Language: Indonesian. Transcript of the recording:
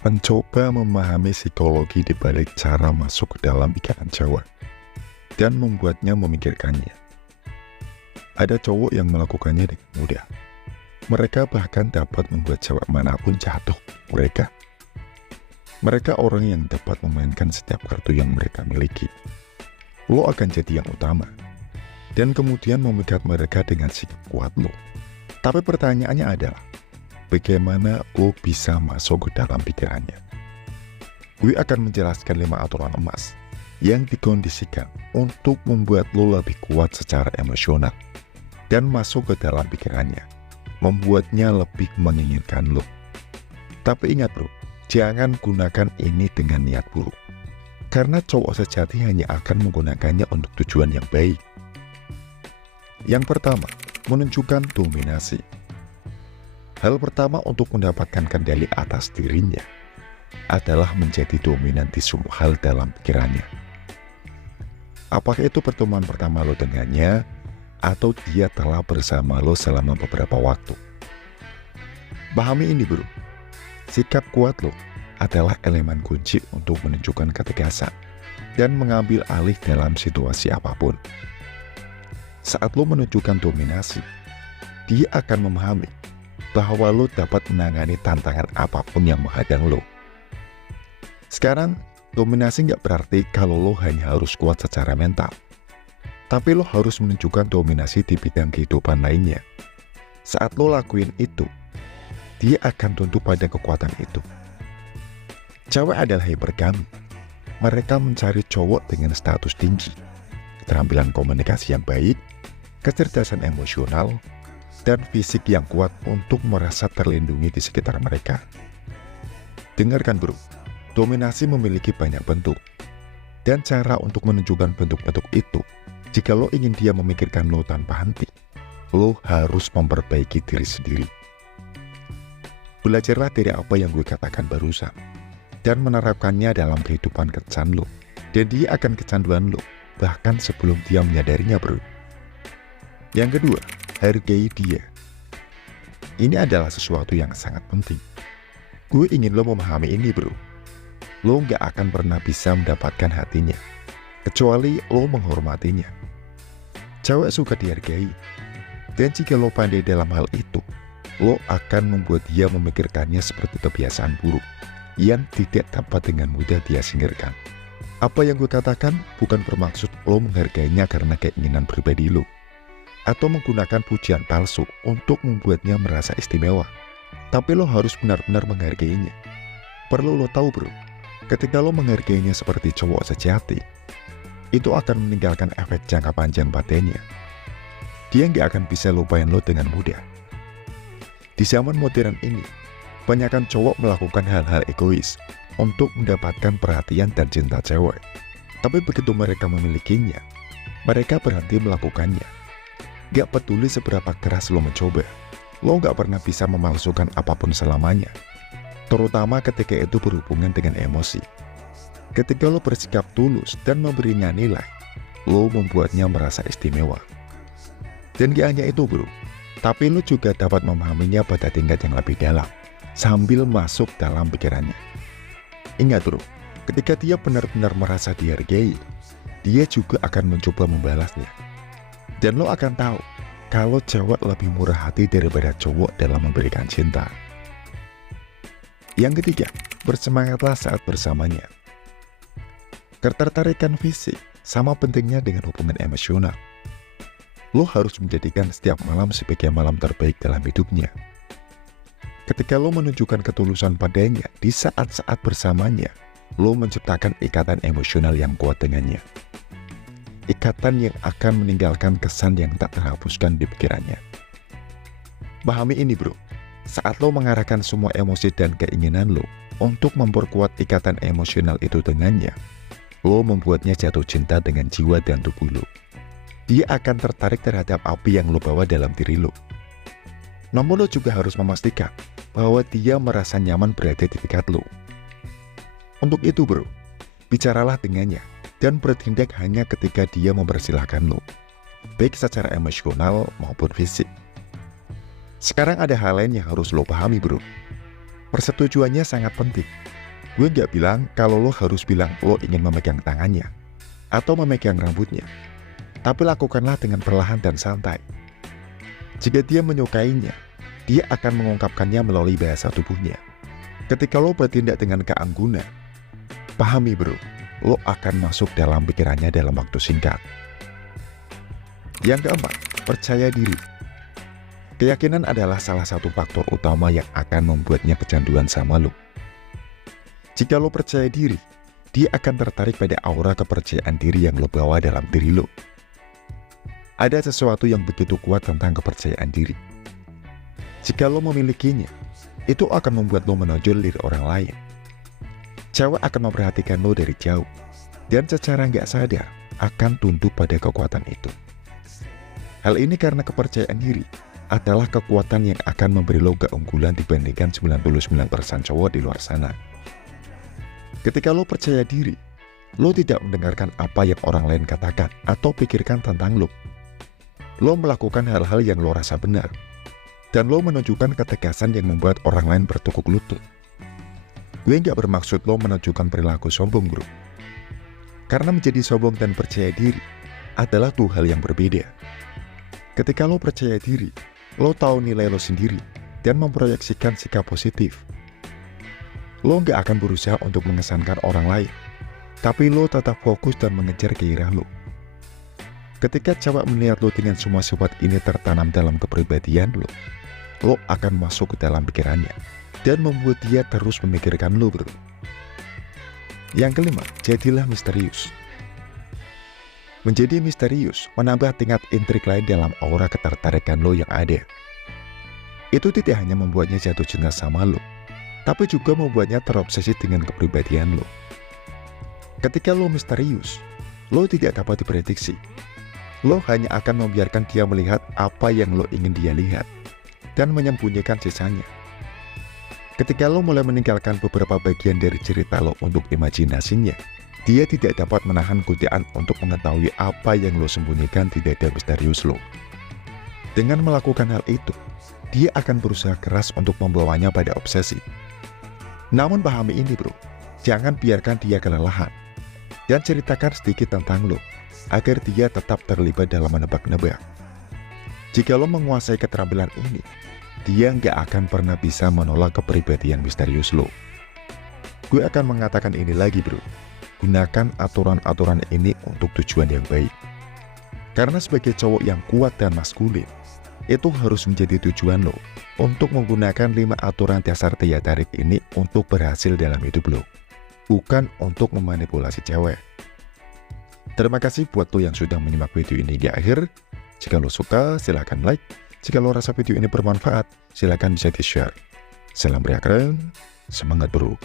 Mencoba memahami psikologi di balik cara masuk ke dalam pikiran cewek dan membuatnya memikirkannya. Ada cowok yang melakukannya dengan mudah. Mereka bahkan dapat membuat cewek manapun jatuh mereka. Mereka orang yang dapat memainkan setiap kartu yang mereka miliki. Lo akan jadi yang utama, dan kemudian memikat mereka dengan sikap kuat lo. Tapi pertanyaannya adalah, bagaimana lo bisa masuk ke dalam pikirannya? Gue akan menjelaskan 5 aturan emas yang dikondisikan untuk membuat lo lebih kuat secara emosional dan masuk ke dalam pikirannya, membuatnya lebih menginginkan lo. Tapi ingat bro, jangan gunakan ini dengan niat buruk, karena cowok sejati hanya akan menggunakannya untuk tujuan yang baik. Yang pertama, menunjukkan dominasi. Hal pertama untuk mendapatkan kendali atas dirinya adalah menjadi dominan di semua hal dalam pikirannya. Apakah itu pertemuan pertama lo dengannya, atau dia telah bersama lo selama beberapa waktu. Pahami ini bro, sikap kuat lo adalah elemen kunci untuk menunjukkan ketegasan dan mengambil alih dalam situasi apapun. Saat lo menunjukkan dominasi, dia akan memahami bahwa lo dapat menangani tantangan apapun yang menghadang lo. Sekarang, dominasi nggak berarti kalau lo hanya harus kuat secara mental, tapi lo harus menunjukkan dominasi di bidang kehidupan lainnya. Saat lo lakuin itu, dia akan tunduk pada kekuatan itu. Cewek adalah hypergamy. Mereka mencari cowok dengan status tinggi, keterampilan komunikasi yang baik, kecerdasan emosional, dan fisik yang kuat untuk merasa terlindungi di sekitar mereka. Dengarkan bro, dominasi memiliki banyak bentuk, dan cara untuk menunjukkan bentuk-bentuk itu, jika lo ingin dia memikirkan lo tanpa henti, lo harus memperbaiki diri sendiri. Belajarlah dari apa yang gue katakan barusan, dan menerapkannya dalam kehidupan kencan lo, dan dia akan kecanduan lo, bahkan sebelum dia menyadarinya bro. Yang kedua, hargai dia. Ini adalah sesuatu yang sangat penting. Gue ingin lo memahami ini bro. Lo gak akan pernah bisa mendapatkan hatinya, kecuali lo menghormatinya. Cewek suka dihargai, dan jika lo pandai dalam hal itu, lo akan membuat dia memikirkannya seperti kebiasaan buruk yang tidak dapat dengan mudah dia singkirkan. Apa yang gue katakan bukan bermaksud lo menghargainya karena keinginan pribadi lo, atau menggunakan pujian palsu untuk membuatnya merasa istimewa. Tapi lo harus benar-benar menghargainya. Perlu lo tahu bro, ketika lo menghargainya seperti cowok sejati, itu akan meninggalkan efek jangka panjang padanya. Dia nggak akan bisa lupain lo dengan mudah. Di zaman modern ini, banyakkan cowok melakukan hal-hal egois untuk mendapatkan perhatian dan cinta cewek. Tapi begitu mereka memilikinya, mereka berhenti melakukannya. Gak peduli seberapa keras lo mencoba, lo gak pernah bisa memalsukan apapun selamanya, terutama ketika itu berhubungan dengan emosi. Ketika lo bersikap tulus dan memberinya nilai, lo membuatnya merasa istimewa. Dan gak hanya itu bro, tapi lo juga dapat memahaminya pada tingkat yang lebih dalam, sambil masuk dalam pikirannya. Ingat bro, ketika dia benar-benar merasa dihargai, dia juga akan mencoba membalasnya. Dan lo akan tahu kalau cewek lebih murah hati daripada cowok dalam memberikan cinta. Yang ketiga, bersemangatlah saat bersamanya. Ketertarikan fisik sama pentingnya dengan hubungan emosional. Lo harus menjadikan setiap malam sebagai malam terbaik dalam hidupnya. Ketika lo menunjukkan ketulusan padanya di saat-saat bersamanya, lo menciptakan ikatan emosional yang kuat dengannya. Ikatan yang akan meninggalkan kesan yang tak terhapuskan di pikirannya. Pahami ini bro, saat lo mengarahkan semua emosi dan keinginan lo untuk memperkuat ikatan emosional itu dengannya, lo membuatnya jatuh cinta dengan jiwa dan tubuh lo. Dia akan tertarik terhadap api yang lo bawa dalam diri lo. Namun lo juga harus memastikan bahwa dia merasa nyaman berada di dekat lo. Untuk itu bro, bicaralah dengannya dan bertindak hanya ketika dia mempersilahkan lo, baik secara emosional maupun fisik. Sekarang ada hal lain yang harus lo pahami bro. Persetujuannya sangat penting. Gue nggak bilang kalau lo harus bilang lo ingin memegang tangannya atau memegang rambutnya, tapi lakukanlah dengan perlahan dan santai. Jika dia menyukainya, dia akan mengungkapkannya melalui bahasa tubuhnya. Ketika lo bertindak dengan keanggunan, pahami bro, lo akan masuk dalam pikirannya dalam waktu singkat. Yang keempat, percaya diri. Keyakinan adalah salah satu faktor utama yang akan membuatnya kecanduan sama lo. Jika lo percaya diri, dia akan tertarik pada aura kepercayaan diri yang lo bawa dalam diri lo. Ada sesuatu yang begitu kuat tentang kepercayaan diri. Jika lo memilikinya, itu akan membuat lo menonjol dari orang lain. Cewek akan memperhatikan lo dari jauh, dan secara nggak sadar akan tunduk pada kekuatan itu. Hal ini karena kepercayaan diri adalah kekuatan yang akan memberi lo keunggulan dibandingkan 99% cowok di luar sana. Ketika lo percaya diri, lo tidak mendengarkan apa yang orang lain katakan atau pikirkan tentang lo. Lo melakukan hal-hal yang lo rasa benar, dan lo menunjukkan ketegasan yang membuat orang lain bertekuk lutut. Gue nggak bermaksud lo menunjukkan perilaku sombong bro. Karena menjadi sombong dan percaya diri adalah dua hal yang berbeda. Ketika lo percaya diri, lo tahu nilai lo sendiri dan memproyeksikan sikap positif. Lo nggak akan berusaha untuk mengesankan orang lain, tapi lo tetap fokus dan mengejar gairah lo. Ketika cewek melihat lo dengan semua sifat ini tertanam dalam kepribadian lo akan masuk ke dalam pikirannya dan membuat dia terus memikirkan lo bro. Yang kelima, jadilah misterius. Menjadi misterius menambah tingkat intrik lain dalam aura ketertarikan lo yang ada. Itu tidak hanya membuatnya jatuh cinta sama lo, tapi juga membuatnya terobsesi dengan kepribadian lo. Ketika lo misterius, lo tidak dapat diprediksi. Lo hanya akan membiarkan dia melihat apa yang lo ingin dia lihat, dan menyembunyikan sisanya. Ketika lo mulai meninggalkan beberapa bagian dari cerita lo untuk imajinasinya, dia tidak dapat menahan godaan untuk mengetahui apa yang lo sembunyikan di dada misterius lo. Dengan melakukan hal itu, dia akan berusaha keras untuk membawanya pada obsesi. Namun pahami ini bro, jangan biarkan dia kelelahan, dan ceritakan sedikit tentang lo, agar dia tetap terlibat dalam menebak-nebak. Jika lo menguasai keterampilan ini, dia nggak akan pernah bisa menolak kepribadian misterius lo. Gue akan mengatakan ini lagi bro, gunakan aturan-aturan ini untuk tujuan yang baik. Karena sebagai cowok yang kuat dan maskulin, itu harus menjadi tujuan lo untuk menggunakan 5 aturan dasar daya tarik ini untuk berhasil dalam hidup lo, bukan untuk memanipulasi cewek. Terima kasih buat lo yang sudah menyimak video ini hingga akhir. Jika lo suka, silahkan like. Jika lo rasa video ini bermanfaat, silahkan bisa di-share. Salam pria keren, semangat bro.